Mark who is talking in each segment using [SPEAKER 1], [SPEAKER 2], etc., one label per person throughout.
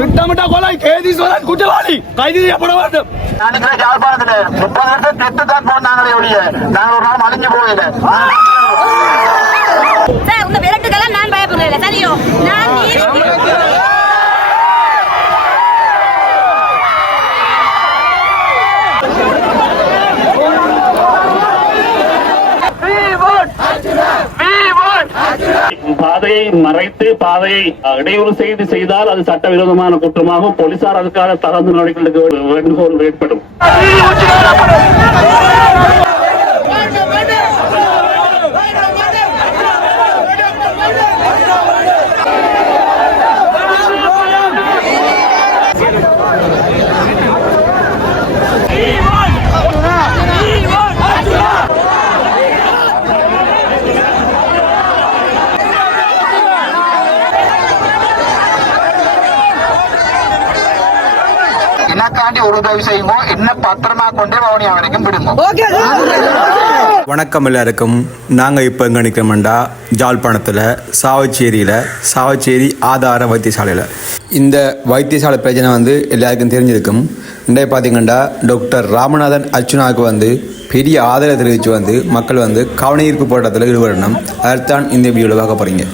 [SPEAKER 1] திட்டமிட்ட கொலை கேதீஸ்வரன் குற்றவாளி. கைது செய்யப்பட வேண்டும்.
[SPEAKER 2] யாழ்ப்பாணத்துல முப்பது வருஷம் தெத்து தான் போனாங்களே ஒழிய நாங்க ஒரு நாள் அழிஞ்சு போயில
[SPEAKER 3] சார் உங்க விரட்டுக்கெல்லாம் நான் பயப்படுறேன் சரியோ நான்
[SPEAKER 4] பாதையை மறைத்து பாதையை இடையூறு செய்து செய்தால் அது சட்டவிரோதமான குற்றமாகும். போலீசார் அதுக்காக தகுந்த நடவடிக்கைகளுக்கு வேண்டுகோள் ஏற்படும்
[SPEAKER 2] எனக்காண்டி ஒரு உதவி செய்யுமோ என்ன பத்திரமா கொண்டே வவுனியா வரைக்கும் விடுங்க.
[SPEAKER 5] வணக்கம் எல்லாருக்கும். நாங்கள் இப்போ எங்கே நிற்கிறோம்டா ஜாழ்ப்பாணத்தில் சாவச்சேரியில் சாவச்சேரி ஆதார வைத்தியசாலையில். இந்த வைத்தியசாலை பிரச்சனை வந்து எல்லாருக்கும் தெரிஞ்சிருக்கும். இன்றைய பார்த்தீங்கன்னா டாக்டர் ராமநாதன் அர்ச்சுனாவுக்கு வந்து பெரிய ஆதரவு தெரிவித்து வந்து மக்கள் வந்து கவனஈர்ப்பு போராட்டத்தில் ஈடுபடணும். அதைத்தான் இந்த வீடியோவில் பார்க்க போகிறீங்க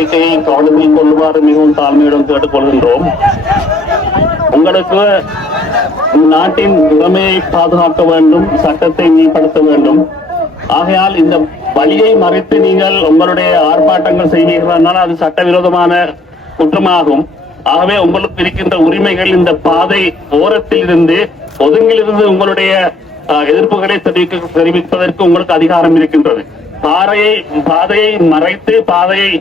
[SPEAKER 4] அறிக்கையை கவனத்தில் கொள்ளுமாறு மிகவும் தாழ்மையுடன் கேட்டுக்கொள்கின்றோம். உங்களுக்கு நாட்டின் உரிமையை பாதுகாக்க வேண்டும் சட்டத்தை மேம்படுத்த வேண்டும். ஆகையால் இந்த வழியை மறைத்து நீங்கள் உங்களுடைய ஆர்ப்பாட்டங்கள் செய்வீர்கள் அது சட்டவிரோதமான குற்றமாகும். ஆகவே உங்களுக்கு இருக்கின்ற உரிமைகள் இந்த பாதை ஓரத்தில் இருந்து ஒதுங்கிலிருந்து உங்களுடைய எதிர்ப்புகளை தெரிவிக்க தெரிவிப்பதற்கு உங்களுக்கு அதிகாரம் இருக்கின்றது. பாறையை பாதையை மறைத்து பாதையை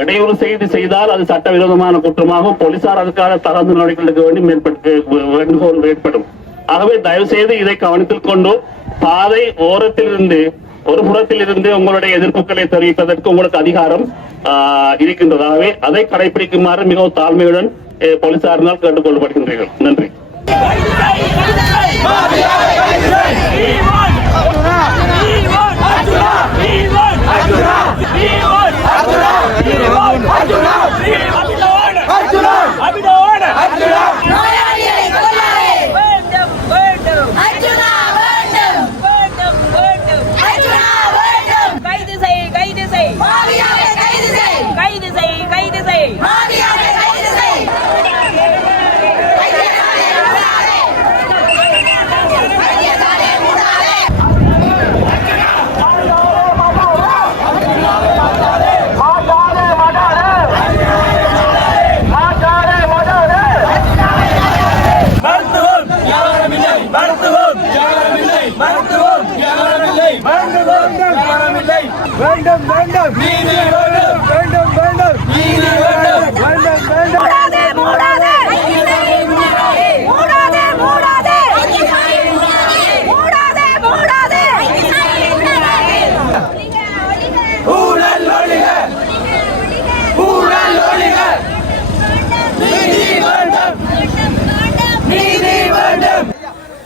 [SPEAKER 4] இடையூறு செய்து செய்தால் அது சட்டவிரோதமான குற்றமாகும் போலீசார் அதுக்கான தகுந்த நடவடிக்கைகளுக்கு வேண்டி மேற்பட்டு வேண்டுகோள் ஏற்படும் ஆகவே தயவு செய்து இதை கவனத்தில் கொண்டு பாதை ஓரத்தில் இருந்து ஒரு புறத்தில் இருந்து உங்களுடைய எதிர்ப்புகளை தெரிவிப்பதற்கு உங்களுக்கு அதிகாரம் ஆஹ், அதை கடைபிடிக்குமாறு மிகவும் தாழ்மையுடன் போலீசாரினால் போலீசாரினால் கேட்டுக்கொள்ளப்படுகின்றீர்கள். நன்றி
[SPEAKER 3] நோயாளிகளை கொல்லாதே வேண்டும் வேண்டும் அர்ஜுனா வேண்டும் வேண்டும் வேண்டும் அர்ஜுனா வேண்டும் கைது செய் கைது செய் மாவியாவை கைது செய் கைது செய் கைது செய்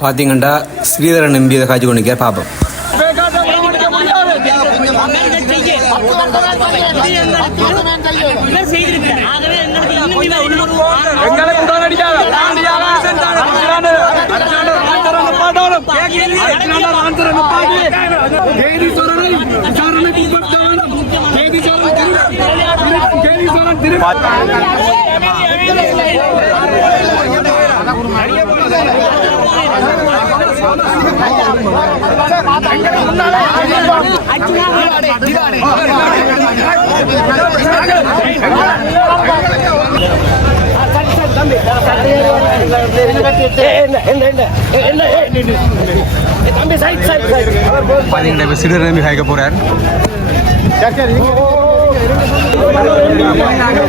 [SPEAKER 5] பார்த்தீங்கன்னா ஸ்ரீதரன் நம்பி அதை காய்ச்சி கொண்டு பார்ப்போம்
[SPEAKER 1] எங்களுக்கு உடன் அடிக்காத தாண்டியால அர்ஜுனான அர்ஜுனான ஆந்தர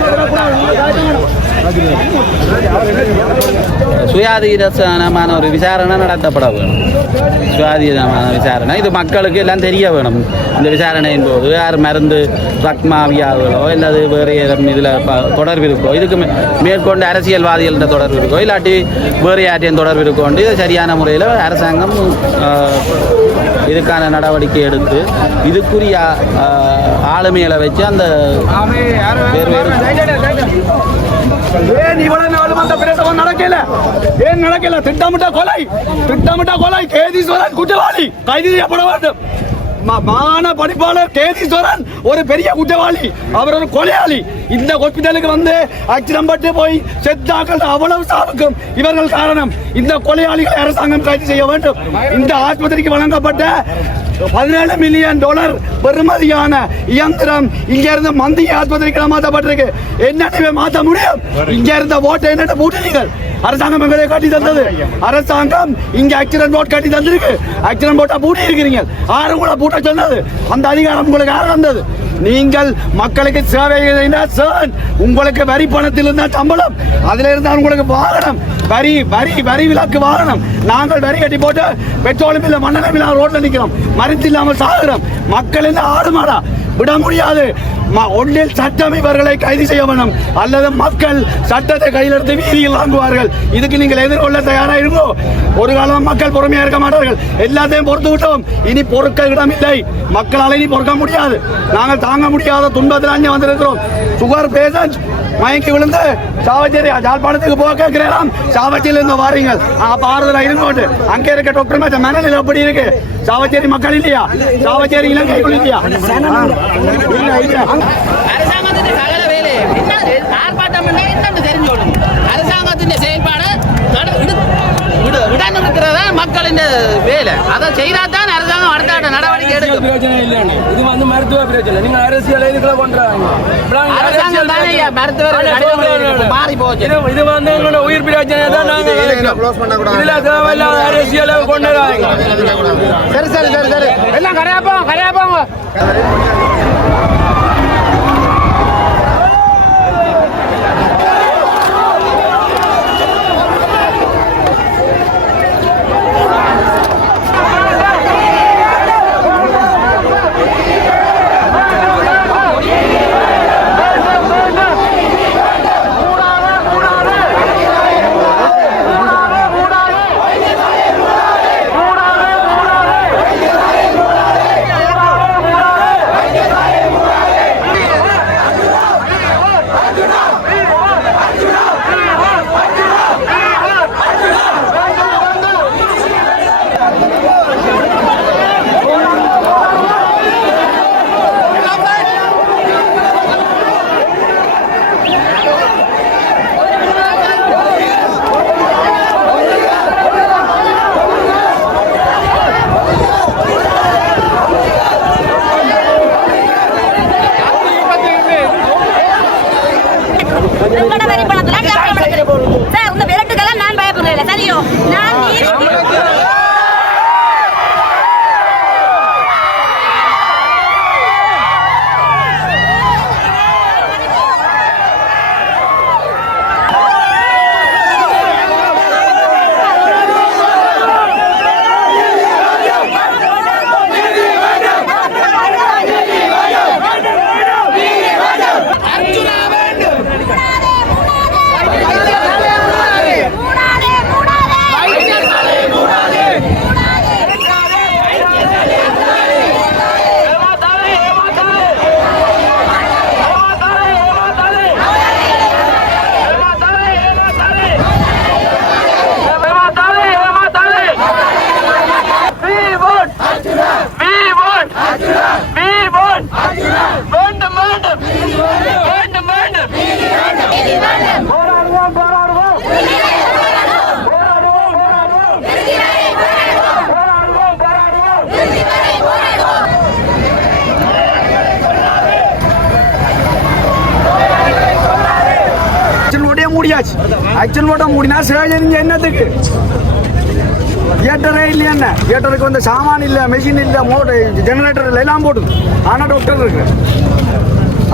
[SPEAKER 1] நிப்பாட்டோடும் அர்ஜுனான
[SPEAKER 6] சுயாதீனமான ஒரு விசாரணை நடத்தப்பட வேணும் சுயாதீனமான விசாரணை. இது மக்களுக்கு எல்லாம் தெரிய வேணும் இந்த விசாரணையின் போது யார் மருந்து ட்ரக் மாவியாகளோ அல்லது வேறு இதில் தொடர்பு இருக்கோ இதுக்கு மேற்கொண்டு அரசியல்வாதிகள்கிட்ட தொடர்பு இருக்கோ இல்லாட்டி வேறு யார்ட்டையும் தொடர்பு இருக்கோண்டு இதை சரியான முறையில் அரசாங்கம் இதுக்கான நடவடிக்கை எடுத்து இதுக்குரிய ஆளுமைகளை வச்சு அந்த வேறு வேறு
[SPEAKER 1] ஏன் இவ்வளவு நாளும் அந்த பிரசவம் நடக்கல? ஏன் நடக்கல? திட்டமிட்ட கொலை. திட்டமிட்ட கொலை. கேதீஸ்வரன் குற்றவாளி. கைது செய்யப்பட வேண்டும். ம- மாகாண படிப்பாளர் கேதீஸ்வரன் ஒரு பெரிய குற்றவாளி. அவர் ஒரு கொலையாளி. இந்த ஹாஸ்பிட்டலுக்கு வந்து அச்சிடம் பட்டு போய் செத்தாக்கள் அவ்வளவு சாவுக்கும் இவர்கள் காரணம். இந்த கொலையாளிகளை அரசாங்கம் கைது செய்ய வேண்டும். இந்த ஆஸ்பத்திரிக்கு வழங்கப்பட்ட பதினேழு மில்லியன் டாலர் பெறுமதியான இயந்திரம் இங்க இருந்து மந்திய ஆஸ்பத்திரிக்கு மாற்றப்பட்டிருக்கு. என்ன மாற்ற முடியும்? இங்க இருந்த ஓட்டை என்ன பூட்டினீர்கள் அரசாங்கம் எங்களை கட்டி தந்தது. அரசாங்கம் இங்க ஆக்சிடென்ட் போட் கட்டி தந்திருக்கு. ஆக்சிடென்ட் போட்டா பூட்டி இருக்கிறீங்க ஆறு கூட பூட்ட சொன்னது. அந்த அதிகாரம் உங்களுக்கு யார் வந்தது நீங்கள் மக்களுக்கு சேவை சார் உங்களுக்கு வரி பணத்தில் இருந்தால் சம்பளம் அதுல இருந்தால் உங்களுக்கு வாகனம் வரி வரி வரி விலக்கு வாகனம். நாங்கள் வரி கட்டி போட்டு பெட்ரோலும் இல்லை மண்ணெண்ணம் இல்லாம ரோட்ல நிற்கிறோம் மருந்து இல்லாமல் சாகுறோம். மக்கள் என்ன ஆடு மாடா? விட முடியாது ஒன்றில் சட்டம் இவர்களை கைது செய்ய வேண்டும் அல்லது மக்கள் சட்டத்தை கையில் எடுத்து வீதியில் வாங்குவார்கள். இதுக்கு நீங்கள் எதிர்கொள்ள தயாராக இருங்கோ ஒரு காலம் மக்கள் பொறுமையாக இருக்க மாட்டார்கள். எல்லாத்தையும் பொறுத்து விட்டோம். இனி பொறுக்க இடம் இல்லை மக்களால் இனி பொறுக்க முடியாது. நாங்கள் தாங்க முடியாத துன்பத்தில் அங்கே வந்திருக்கிறோம். சுகர் பேஷண்ட் மயங்கி விழுந்து சாவச்சேரி ஜாழ்ப்பாணத்துக்கு போக கேட்கிறேன். சாவச்சியில் இருந்து வாரீங்க. அப்ப ஆறுதலாக இருங்கோட்டு அங்கே இருக்க டாக்டர் மேச்ச மனநிலை எப்படி இருக்கு? சாவச்சேரி மக்கள் இல்லையா? சாவச்சேரி இலங்கை இல்லையா
[SPEAKER 6] அரசாங்கத்தின் செயல்பாடு மக்களின் வேலை? அதை செய்தாதான் அரசாங்கம் அடுத்த நடவடிக்கை எடுக்கும்
[SPEAKER 7] பிரயோஜனம் இல்லைன்னு இது வந்து மருத்துவ பிரயோஜனம். நீங்க அரசியல் இதுக்குள்ள கொண்டுறாங்க
[SPEAKER 6] அரசாங்கம் தானே எழுதி மாறி போச்சு.
[SPEAKER 7] இது இது வந்து எங்களோட உயிர் பிரச்சனை தான் நாங்க. இதுல தேவையில்லாத அரசியலை கொண்டுறாங்க.
[SPEAKER 6] சரி சரி சரி சரி. எல்லாம் கரையா போங்க கரையா போங்க
[SPEAKER 3] உங்களோட வெறி பணத்துல வியாபாரம் நடக்குது. சார் உங்க விரட்டுக்கெல்லாம் நான் பயப்படுறேன்
[SPEAKER 1] ஓட்டே மூடியாச்சு மட்டும் ஓட்ட மூடினா என்னத்துக்கு? தியேட்டரே இல்லையா என்ன? தியேட்டருக்கு வந்து சாமான் இல்லை மெஷின் இல்லை மோட்டர் ஜெனரேட்டர் எல்லாம் போடுது ஆனால் டாக்டர் இருக்கு.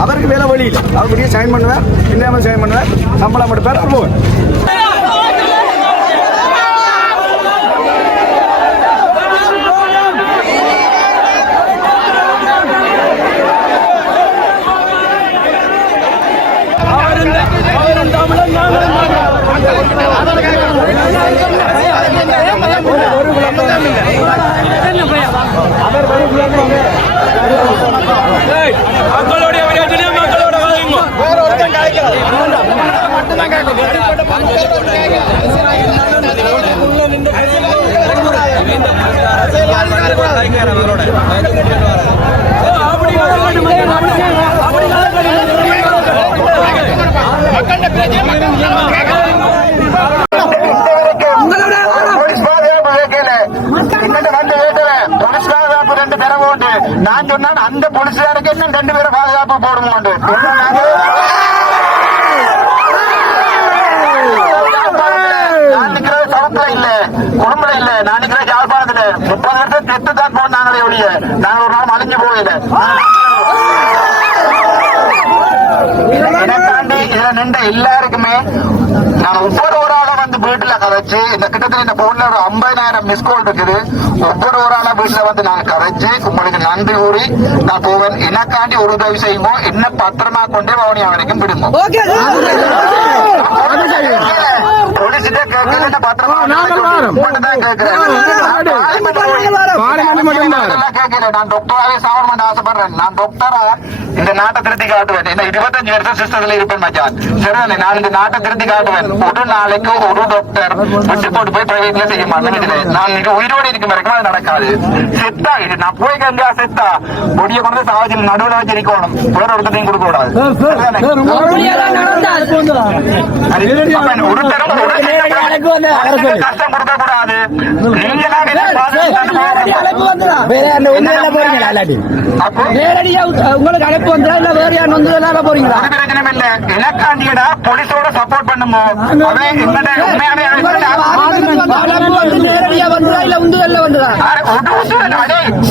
[SPEAKER 1] அவருக்கு வேலை வழி இல்லை. அவர் பெரிய சைன் பண்ணுவேன் இல்லாமல் சைன் பண்ணுவேன் சம்பளம் மட்டும் பேர் போவேன்
[SPEAKER 7] மக்களுடைய பிரயோஜனம் மக்களோட வாங்குங்க அப்படி
[SPEAKER 2] போலீஸ் பாதுகாப்பு வைக்கல இன்னும் வந்து நான் சொன்னேன் அந்த போலீஸ்காருக்கு இன்னும் ரெண்டு பேரும் பாதுகாப்பு போடுங்க குடும்பம் இல்ல நான் நிக்கிற ஜாழ்ப்பாணத்துல முப்பது வருஷம் தெத்து தான் போனாங்களே ஒழிய நான் ஒரு நாள் அழிஞ்சு போகல எனக்காண்டி இதுல நின்ற எல்லாருக்குமே நான் ஒவ்வொரு ஒரு ஆளா வந்து வீட்டுல கதைச்சு இந்த கிட்டத்தட்ட இந்த போன்ல ஒரு ஐம்பதாயிரம் மிஸ் கால் இருக்குது. ஒவ்வொரு ஒரு ஆளா வீட்டுல வந்து நான் கதைச்சு உங்களுக்கு நன்றி கூறி நான் போவேன். எனக்காண்டி ஒரு உதவி செய்யுமோ என்ன பத்திரமா கொண்டே பவனியா வரைக்கும் விடுங்க. நான் கேட்கிறேன் நான் டாக்டராவே சாவணும் ஆசைப்படுறேன். நான் டாக்டரா இந்த நாட்டை திருத்தி காட்டுவேன். இந்த இருபத்தஞ்சு வருஷம் சிஸ்டத்துல இருப்பேன் மச்சான். சரிதானே? நான் இந்த நாட்டை திருத்தி காட்டுவேன். ஒரு நாளைக்கு ஒரு டாக்டர் விட்டு போட்டு போய் பிரைவேட்ல செய்ய மாட்டேன். இதுல நான் இங்க உயிரோடு இருக்கும் வரைக்கும் அது நடக்காது. செத்தா இது. நான் போய் கங்கா செத்தா. பொடிய கொண்டு சாவஜில் நடுவுல வச்சு இருக்கணும் வேற ஒருத்தையும் கொடுக்க கூடாது. ஒரு தரம் கஷ்டம் கொடுக்க கூடாது. நீங்க
[SPEAKER 7] உங்களுக்கு அழைப்பு வந்தா இல்ல வேற யாரும் வந்து விளையாட போறீங்களா?
[SPEAKER 2] எனக்காண்டியடா போலீஸோட சப்போர்ட் பண்ணுமோ
[SPEAKER 7] நேரடியா வந்துடா இல்ல உந்து வெளில வந்துடா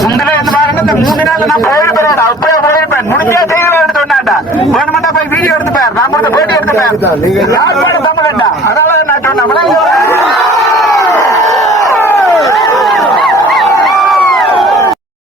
[SPEAKER 2] உங்களை எந்த பாருங்க இந்த மூணு நாள் நான் போயிருப்பேன் அப்பயே போயிருப்பேன் முடிஞ்சா செய்யலாம் சொன்னாண்டா வேணுமெண்டா போய் வீடியோ எடுத்துப்பார் நான் கூட போட்டி எடுத்துப்பேன் அதனால நான் சொன்னேன்